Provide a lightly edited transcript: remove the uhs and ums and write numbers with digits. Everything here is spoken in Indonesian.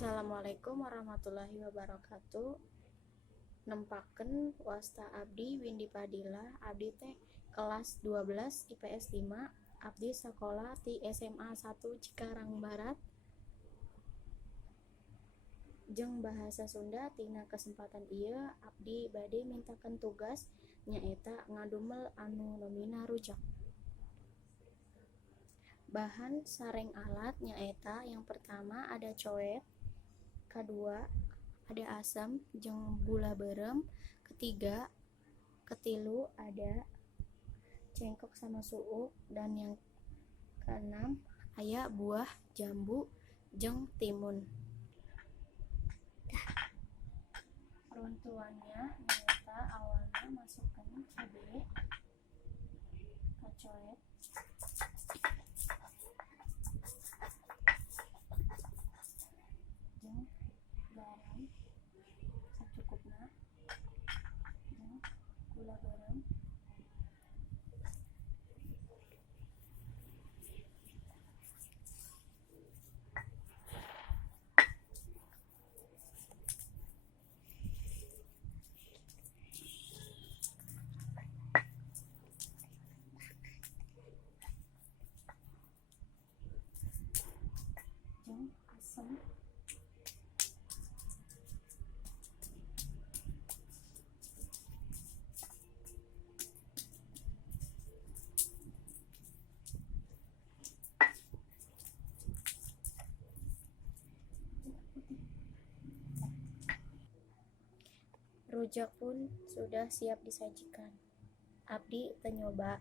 Assalamualaikum warahmatullahi wabarakatuh. Nempaken wasta abdi Windy Padilla. Abdi teh kelas 12 IPS 5. Abdi sekolah di SMA 1 Cikarang Barat. Jeung bahasa Sunda tina kesempatan ieu abdi bade mintakeun tugas nyaeta ngadumel anu nomina rujak. Bahan sareng alat nyaeta yang pertama ada coet, kedua ada asam jeung gula berem, ketilu ada cengkok sama suuk, dan yang keenam aya buah jambu jeung timun. Peruntuannya nyaeta awalna masukkeun cabe ka coet, jeung garam sacukupna, jeung gula berem, jeung asam, rujak pun sudah siap disajikan. Abdi teu nyoba